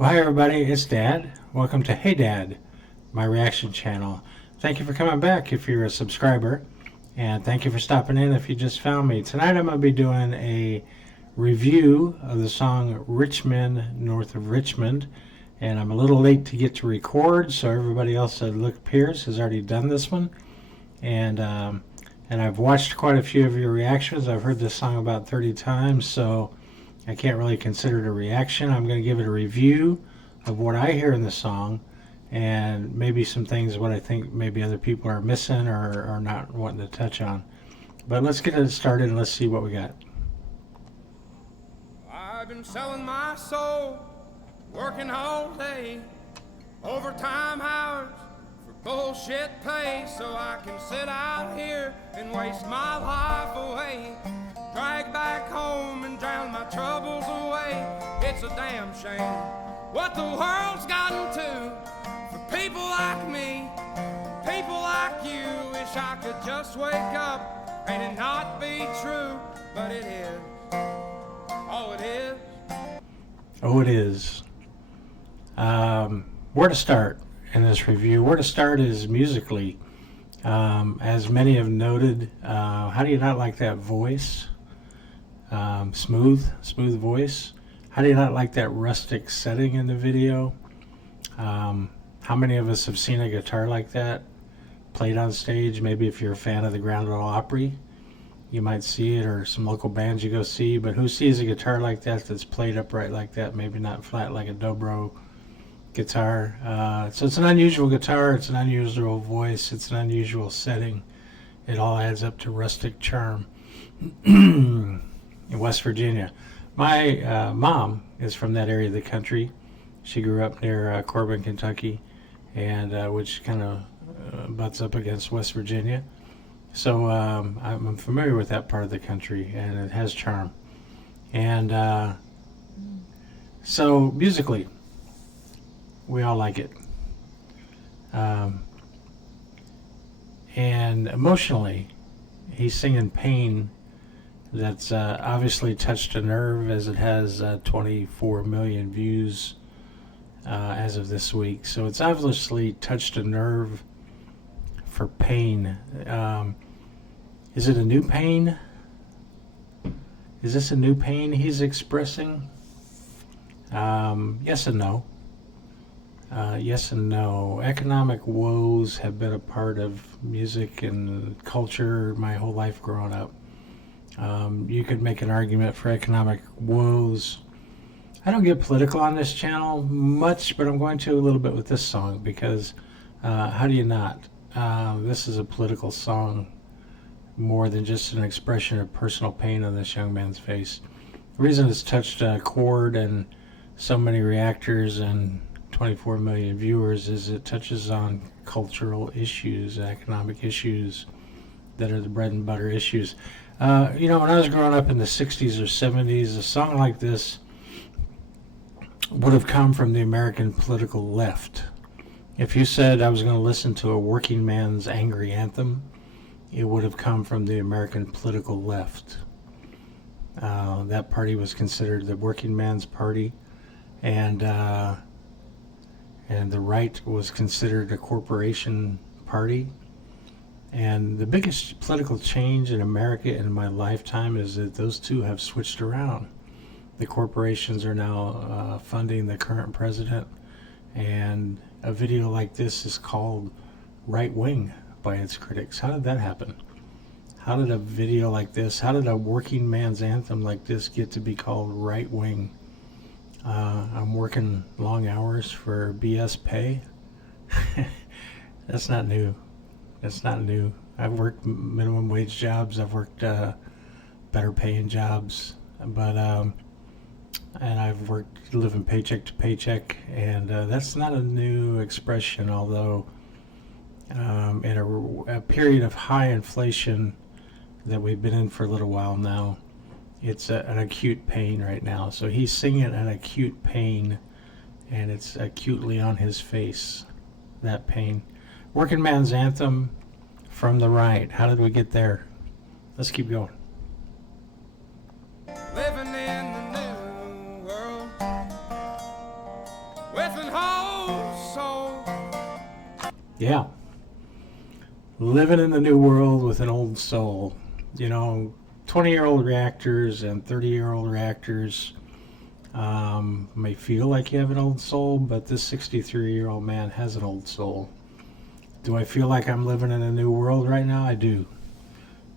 Well, hi everybody, it's Dad. Welcome to Hey Dad, my reaction channel. Thank you for coming back if you're a subscriber, and thank you for stopping in if you just found me. Tonight I'm going to be doing a review of the song Richmond, North of Richmond, and I'm a little late to get to record, so everybody else that Luke Pierce has already done this one, and I've watched quite a few of your reactions. I've heard this song about 30 times, so I can't really consider it a reaction. I'm going to give it a review of what I hear in the song and maybe some things what I think maybe other people are missing or are not wanting to touch on. But let's get it started and let's see what we got. I've been selling my soul, working all day, overtime hours for bullshit pay, so I can sit out here and waste my life away. Drag back home and drown my troubles away. It's a damn shame what the world's gotten to for people like me, people like you. Wish I could just wake up and it not be true, but it is. Oh, it is. Oh, it is. Where to start in this review? Where to start is musically. As many have noted, how do you not like that voice? Smooth voice. How do you not like that rustic setting in the video? How many of us have seen a guitar like that played on stage? Maybe if you're a fan of the Grand Ole Opry, you might see it, or some local bands you go see. But who sees a guitar like that that's played upright like that? Maybe not flat like a dobro guitar. So it's an unusual guitar. It's an unusual voice. It's an unusual setting. It all adds up to rustic charm. In West Virginia. My mom is from that area of the country. She grew up near Corbin, Kentucky, and which kind of butts up against West Virginia. So I'm familiar with that part of the country, and it has charm. And so musically, we all like it. And emotionally, he's singing pain that's obviously touched a nerve, as it has 24 million views as of this week. So it's obviously touched a nerve for pain. Is it a new pain? Is this a new pain he's expressing? Yes and no. Yes and no. Economic woes have been a part of music and culture my whole life growing up. You could make an argument for economic woes. I don't get political on this channel much, but I'm going to a little bit with this song because how do you not? This is a political song more than just an expression of personal pain on this young man's face. The reason it's touched a chord and so many reactors and 24 million viewers is it touches on cultural issues, economic issues that are the bread and butter issues. When I was growing up in the 60s or 70s, a song like this would have come from the American political left. If you said I was going to listen to a working man's angry anthem, it would have come from the American political left. That party was considered the working man's party, and the right was considered a corporation party. And the biggest political change in America in my lifetime is that those two have switched around. The corporations are now funding the current president, and a video like this is called right wing by its critics. How did that happen? How did a video like this, how did a working man's anthem like this get to be called right wing? I'm working long hours for BS pay. That's not new. That's not new. I've worked minimum wage jobs. I've worked better paying jobs, but and I've worked living paycheck to paycheck, and that's not a new expression. Although in a period of high inflation that we've been in for a little while now, it's an acute pain right now. So he's singing an acute pain, and it's acutely on his face. That pain. Working man's anthem from the right. How did we get there? Let's keep going. Living in the new world, Yeah. Living in the new world with an old soul. 20-year-old reactors and 30-year-old reactors may feel like you have an old soul, but this 63-year-old man has an old soul. Do I feel like I'm living in a new world right now? I do.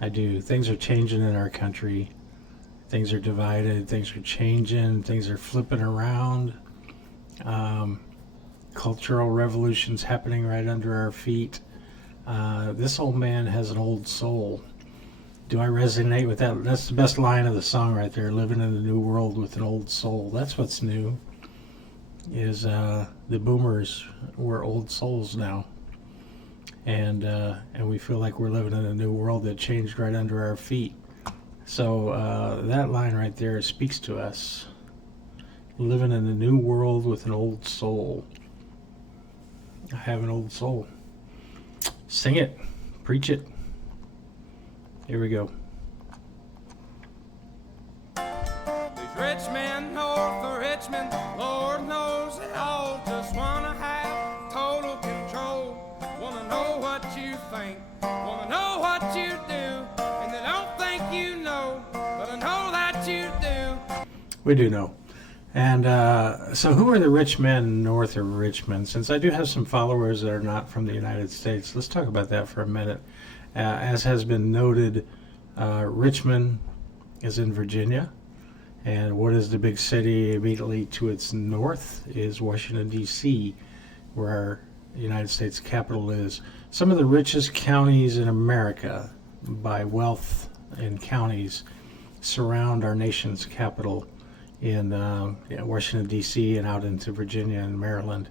I do. Things are changing in our country. Things are divided. Things are changing. Things are flipping around. Cultural revolutions happening right under our feet. This old man has an old soul. Do I resonate with that? That's the best line of the song right there. Living in a new world with an old soul. That's what's new. Is the boomers, we're old souls now, and we feel like we're living in a new world that changed right under our feet. So that line right there speaks to us. Living in a new world with an old soul. I have an old soul. Sing it. Preach it. Here we go. These rich men north of Richmond, Lord knows they all just wanna have total control. Wanna know what you think, wanna know what you do, and they don't think you know, but I know that you do. We do know. And so who are the rich men north of Richmond? Since I do have some followers that are not from the United States, let's talk about that for a minute. As has been noted, Richmond is in Virginia. And what is the big city immediately to its north is Washington, D.C., where our United States capital is. Some of the richest counties in America by wealth in counties surround our nation's capital in Washington, D.C. and out into Virginia and Maryland.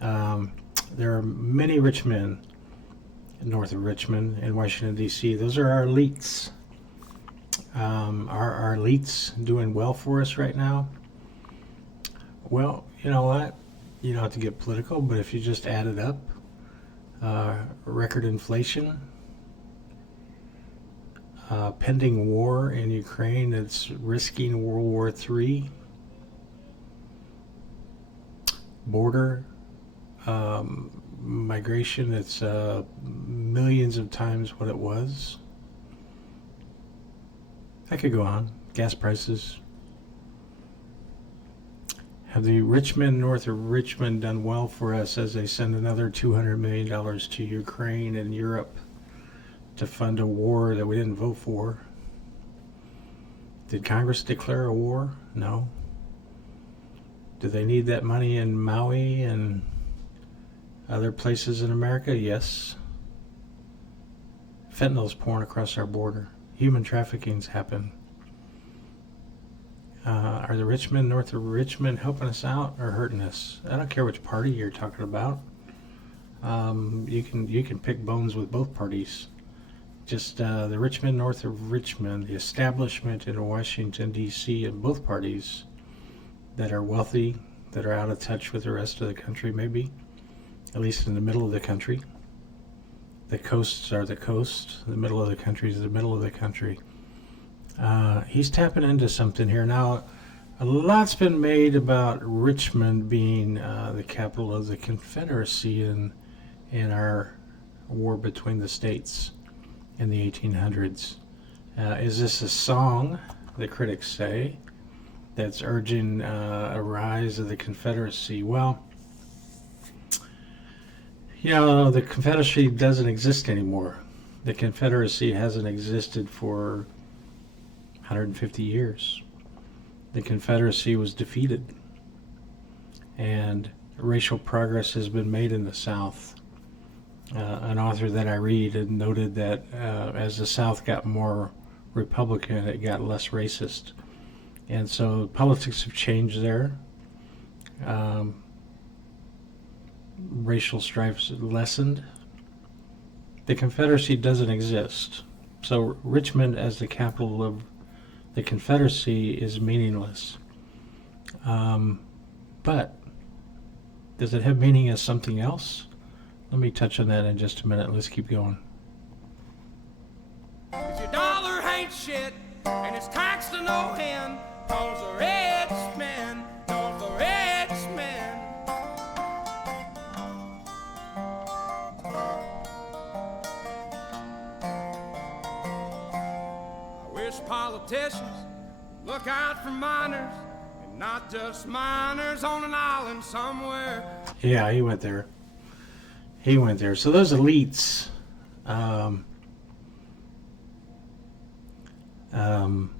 There are many rich men north of Richmond in Washington, D.C. Those are our elites. Are our elites doing well for us right now? Well, you know what? You don't have to get political, but if you just add it up, record inflation, pending war in Ukraine that's risking World War III, border migration that's millions of times what it was. I could go on. Gas prices. Have the rich men north of Richmond done well for us as they send another $200 million to Ukraine and Europe to fund a war that we didn't vote for? Did Congress declare a war? No. Do they need that money in Maui and other places in America? Yes. Fentanyl's pouring across our border. Human trafficking's happened. Are the rich men north of Richmond helping us out or hurting us? I don't care which party you're talking about. You can pick bones with both parties. Just the rich men north of Richmond, the establishment in Washington, D.C., and both parties that are wealthy, that are out of touch with the rest of the country, maybe, at least in the middle of the country. The coasts are the coast, the middle of the country is the middle of the country. He's tapping into something here. Now, a lot's been made about Richmond being the capital of the Confederacy in our war between the states in the 1800s. Is this a song, the critics say, that's urging a rise of the Confederacy? Well, the Confederacy doesn't exist anymore. The Confederacy hasn't existed for 150 years. The Confederacy was defeated, and racial progress has been made in the South. An author that I read had noted that as the South got more Republican, it got less racist. And so politics have changed there. Racial strifes lessened. The Confederacy doesn't exist. So Richmond as the capital of the Confederacy is meaningless. But does it have meaning as something else? Let me touch on that in just a minute. Let's keep going. If your dollar ain't shit and it's taxed to no end, cause the rich men, cause the rich men. politicians look out for miners, and not just miners on an island somewhere. Yeah, he went there. He went there. So those elites, um, um,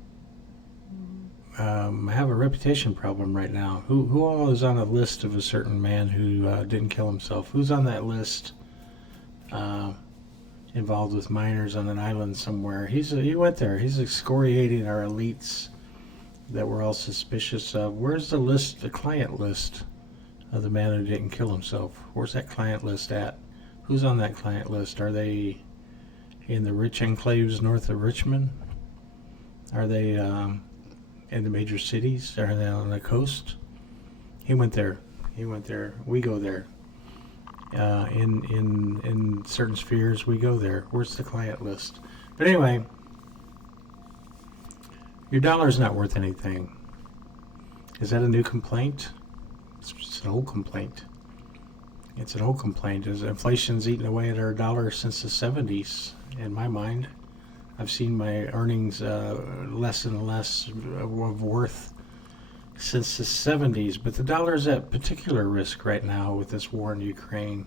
have a reputation problem right now. Who all is on a list of a certain man who didn't kill himself? Who's on that list? Involved with miners on an island somewhere. He went there. He's excoriating our elites that we're all suspicious of. Where's the list, the client list of the man who didn't kill himself? Where's that client list at? Who's on that client list? Are they in the rich enclaves north of Richmond? Are they in the major cities? Are they on the coast? He went there. He went there. We go there. In certain spheres, we go there. Where's the client list? But anyway, your dollar's not worth anything. Is that a new complaint? It's an old complaint. It's an old complaint. As inflation's eaten away at our dollar since the 70s, in my mind. I've seen my earnings less and less of worth since the 70s, but the dollar is at particular risk right now with this war in Ukraine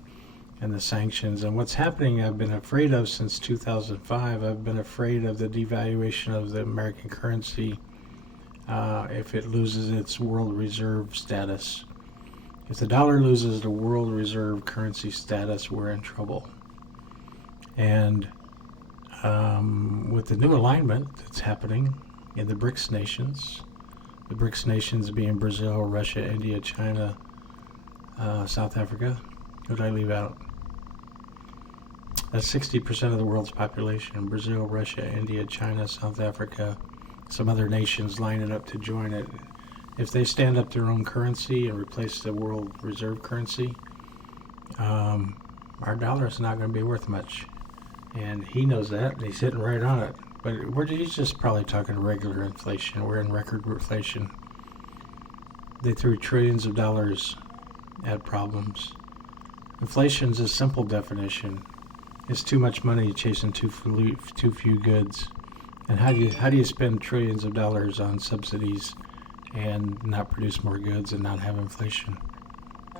and the sanctions. And what's happening, I've been afraid of since 2005. I've been afraid of the devaluation of the American currency if it loses its world reserve status. If the dollar loses the world reserve currency status, we're in trouble. And with the new alignment that's happening in the BRICS nations, the BRICS nations being Brazil, Russia, India, China, South Africa. Who did I leave out? That's 60% of the world's population. Brazil, Russia, India, China, South Africa, some other nations lining up to join it. If they stand up their own currency and replace the world reserve currency, our dollar is not going to be worth much. And he knows that, and he's hitting right on it. But he's just probably talking regular inflation. We're in record inflation. They threw trillions of dollars at problems. Inflation's a simple definition. It's too much money chasing too few goods. And how do you spend trillions of dollars on subsidies and not produce more goods and not have inflation?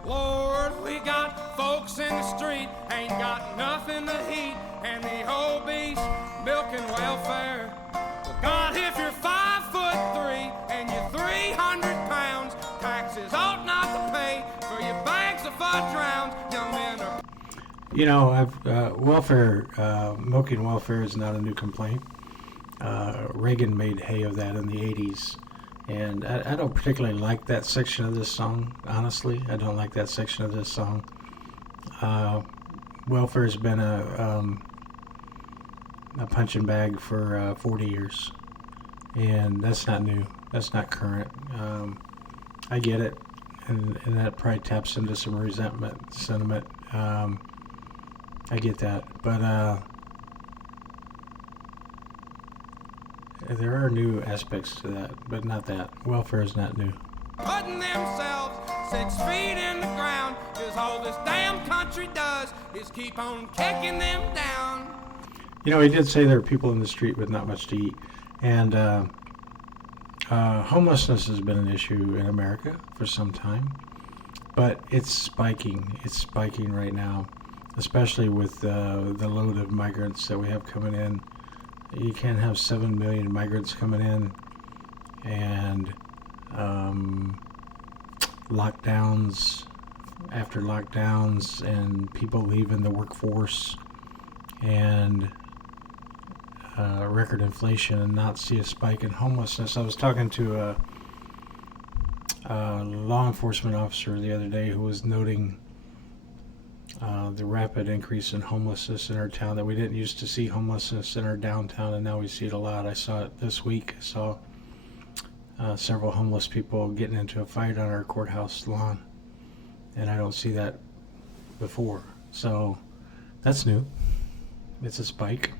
Lord, we got folks in the street, ain't got nothing to eat, and the obese milking welfare. Well, God, if you're 5'3" and you're 300 pounds, taxes ought not to pay for your bags of fudge rounds. Young men are. You know, welfare, milking welfare is not a new complaint. Reagan made hay of that in the 80s. And I don't particularly like that section of this song, honestly. I don't like that section of this song. Welfare has been a punching bag for 40 years. And that's not new. That's not current. I get it. And that probably taps into some resentment, sentiment. I get that. But there are new aspects to that, but not that. Welfare is not new. Putting themselves 6 feet in the ground, 'cause all this damn country does is keep on kicking them down. You know, he did say there are people in the street with not much to eat. And homelessness has been an issue in America for some time. But it's spiking. It's spiking right now, especially with the load of migrants that we have coming in. You can't have 7 million migrants coming in and lockdowns after lockdowns and people leaving the workforce and record inflation and not see a spike in homelessness. I was talking to a law enforcement officer the other day who was noting the rapid increase in homelessness in our town, that we didn't used to see homelessness in our downtown, and now we see it a lot. I saw it this week. I saw several homeless people getting into a fight on our courthouse lawn, and I don't see that before. So that's new. It's a spike.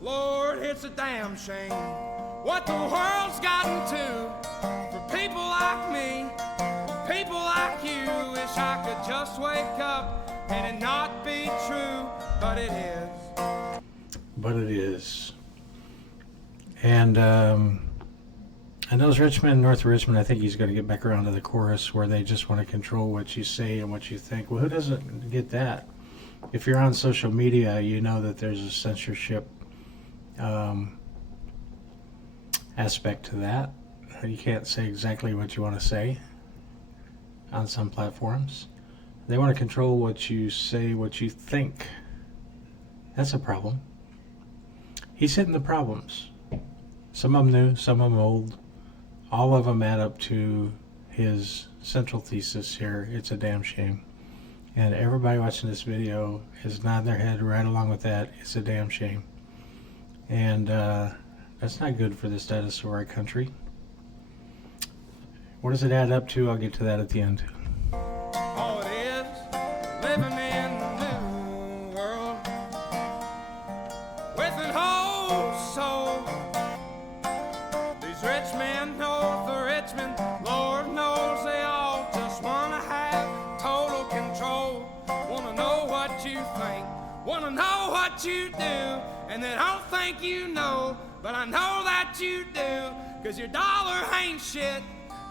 Lord, it's a damn shame what the world's gotten to for people like me, people like you. Wish I could just wake up and it not be true, but it is. But it is. And I know Richmond, North Richmond, I think he's going to get back around to the chorus where they just want to control what you say and what you think. Well, who doesn't get that? If you're on social media, you know that there's a censorship um, aspect to that. You can't say exactly what you want to say on some platforms. They want to control what you say, what you think. That's a problem. He's hitting the problems. Some of them new, some of them old. All of them add up to his central thesis here. It's a damn shame. And everybody watching this video is nodding their head right along with that. It's a damn shame. And that's not good for this dinosaur country. What does it add up to? I'll get to that at the end. All it is, living in the new world with an whole soul. These rich men north of Richmond, Lord knows they all just wanna have total control. Wanna know what you think, wanna know what you do, and they don't think you know, but I know that you do, 'cause your dollar ain't shit,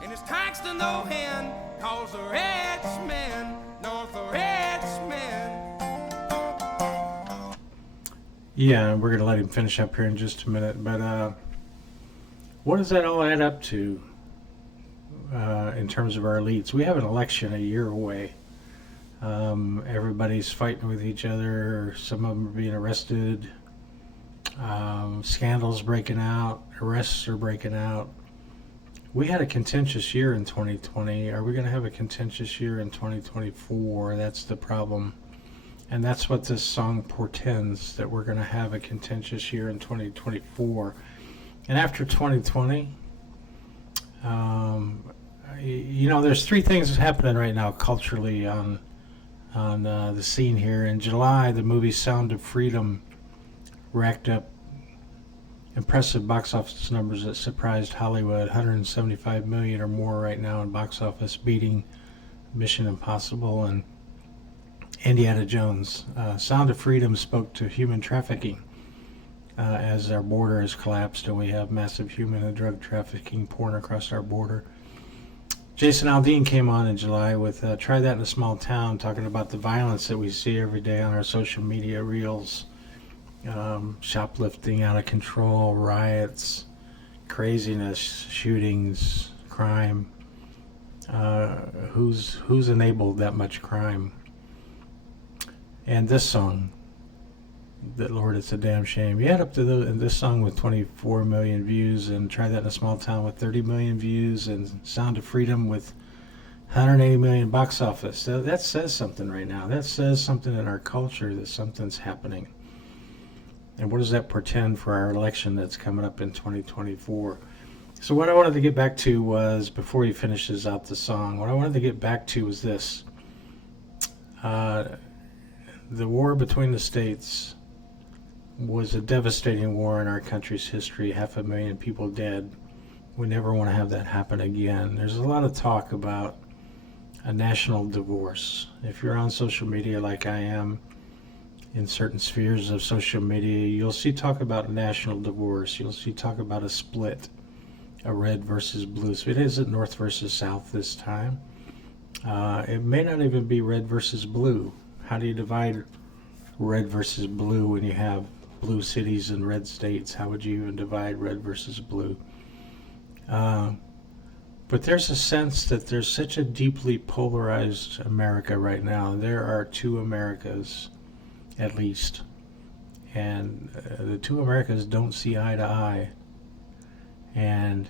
and it's taxed to no end, 'cause the rich men, north of Richmond. Yeah, we're going to let him finish up here in just a minute. But what does that all add up to in terms of our elites? We have an election a year away. Everybody's fighting with each other. Some of them are being arrested. Scandals breaking out. Arrests are breaking out. We had a contentious year in 2020. Are we going to have a contentious year in 2024? That's the problem. And that's what this song portends, that we're going to have a contentious year in 2024. And after 2020, there's three things happening right now culturally on the scene here. In July, the movie Sound of Freedom racked up impressive box office numbers that surprised Hollywood. 175 million or more right now in box office, beating Mission Impossible and Indiana Jones. Sound of Freedom spoke to human trafficking as our border has collapsed and we have massive human and drug trafficking pouring across our border. Jason Aldean came on in July with Try That in a Small Town, talking about the violence that we see every day on our social media reels. Shoplifting out of control, riots, craziness, shootings, crime. Who's enabled that much crime? And this song, that Lord, it's a damn shame. You add up to this song with 24 million views, and Try That in a Small Town with 30 million views, and Sound of Freedom with 180 million box office. That says something right now. That says something in our culture, that something's happening. And what does that portend for our election that's coming up in 2024? So what I wanted to get back to was, before he finishes out the song, what I wanted to get back to was this. The war between the states was a devastating war in our country's history. 500,000 people dead. We never want to have that happen again. There's a lot of talk about a national divorce. If you're on social media like I am, in certain spheres of social media, you'll see talk about national divorce. You'll see talk about a split, a red versus blue. So it isn't north versus south this time. It may not even be red versus blue. How do you divide red versus blue when you have blue cities and red states? How would you even divide red versus blue? But there's a sense that there's such a deeply polarized America right now. There are two Americas, at least. And the two Americas don't see eye to eye. And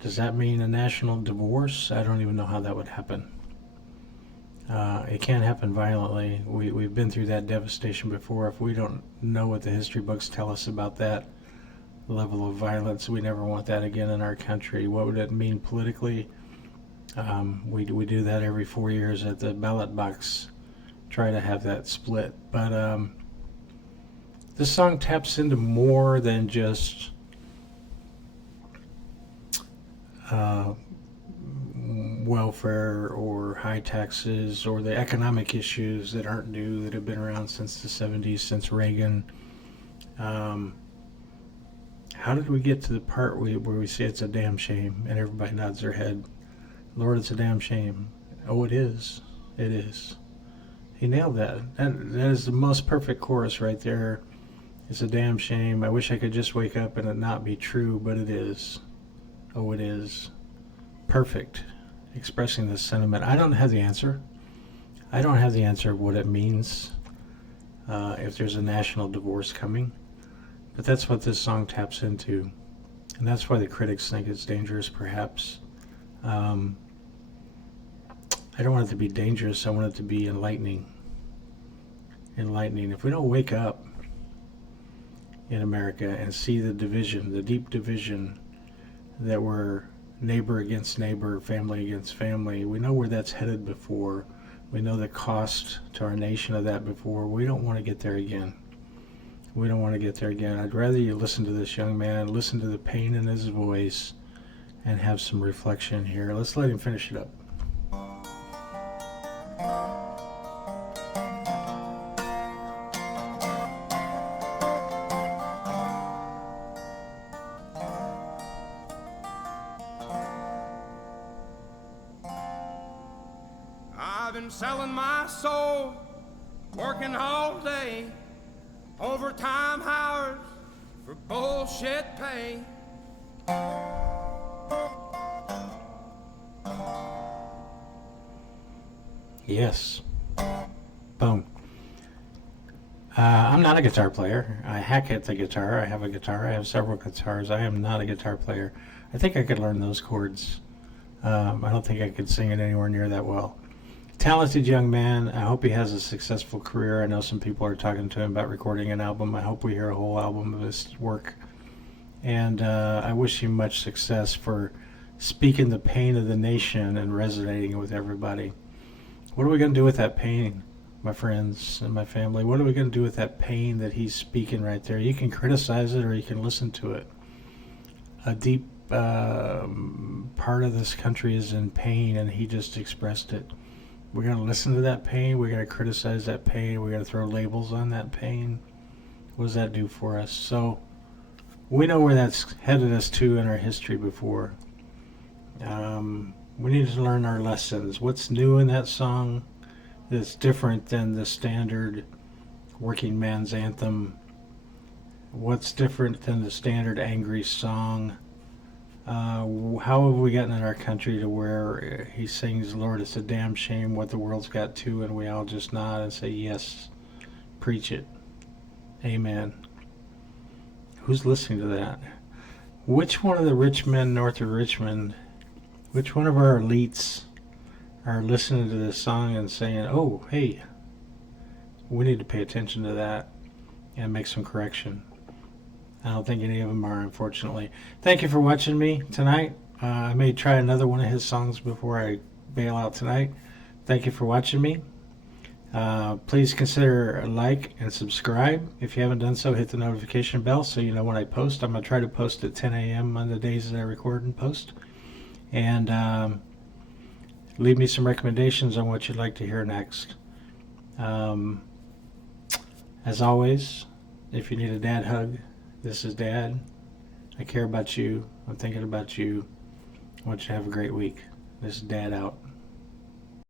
does that mean a national divorce? I don't even know how that would happen. It can't happen violently. We've been through that devastation before. If we don't know what the history books tell us about that level of violence, we never want that again in our country. What would it mean politically? We do that every 4 years at the ballot box, try to have that split. But this song taps into more than just welfare or high taxes or the economic issues that aren't new, that have been around since the 70s, since Reagan. How did we get to the part where we say it's a damn shame and everybody nods their head? Lord, it's a damn shame. Oh, it is. It is. He nailed that. That is the most perfect chorus right there. It's a damn shame. I wish I could just wake up and it not be true, but it is. Oh, it is. Perfect. Expressing this sentiment. I don't have the answer. I don't have the answer of what it means if there's a national divorce coming. But that's what this song taps into. And that's why the critics think it's dangerous, perhaps. I don't want it to be dangerous. I want it to be enlightening. Enlightening. If we don't wake up in America and see the division, the deep division that we're neighbor against neighbor, family against family, we know where that's headed before. We know the cost to our nation of that before. We don't want to get there again. We don't want to get there again. I'd rather you listen to this young man, listen to the pain in his voice, and have some reflection here. Let's let him finish it up. I've been selling my soul, working all day, overtime hours for bullshit pay. Yes. Boom. I'm not a guitar player. I hack at the guitar. I have a guitar. I have several guitars. I am not a guitar player. I think I could learn those chords. I don't think I could sing it anywhere near that well. Talented young man. I hope he has a successful career. I know some people are talking to him about recording an album. I hope we hear a whole album of his work. And I wish him much success for speaking the pain of the nation and resonating with everybody. What are we going to do with that pain, my friends and my family? What are we going to do with that pain that he's speaking right there? You can criticize it or you can listen to it. A deep part of this country is in pain, and he just expressed it. We're going to listen to that pain. We're going to criticize that pain. We're going to throw labels on that pain. What does that do for us? So we know where that's headed us to in our history before. We need to learn our lessons. What's new in that song that's different than the standard working man's anthem? What's different than the standard angry song? How have we gotten in our country to where he sings, Lord, it's a damn shame what the world's got to, and we all just nod and say, yes, preach it. Amen. Who's listening to that? Which one of the rich men north of Richmond, which one of our elites are listening to this song and saying, oh, hey, we need to pay attention to that and make some correction? I don't think any of them are, unfortunately. Thank you for watching me tonight. I may try another one of his songs before I bail out tonight. Thank you for watching me. Please consider a like and subscribe. If you haven't done so, hit the notification bell so you know when I post. I'm going to try to post at 10 a.m. on the days that I record and post. And leave me some recommendations on what you'd like to hear next. As always, if you need a dad hug, this is Dad. I care about you. I'm thinking about you. I want you to have a great week. This is Dad out.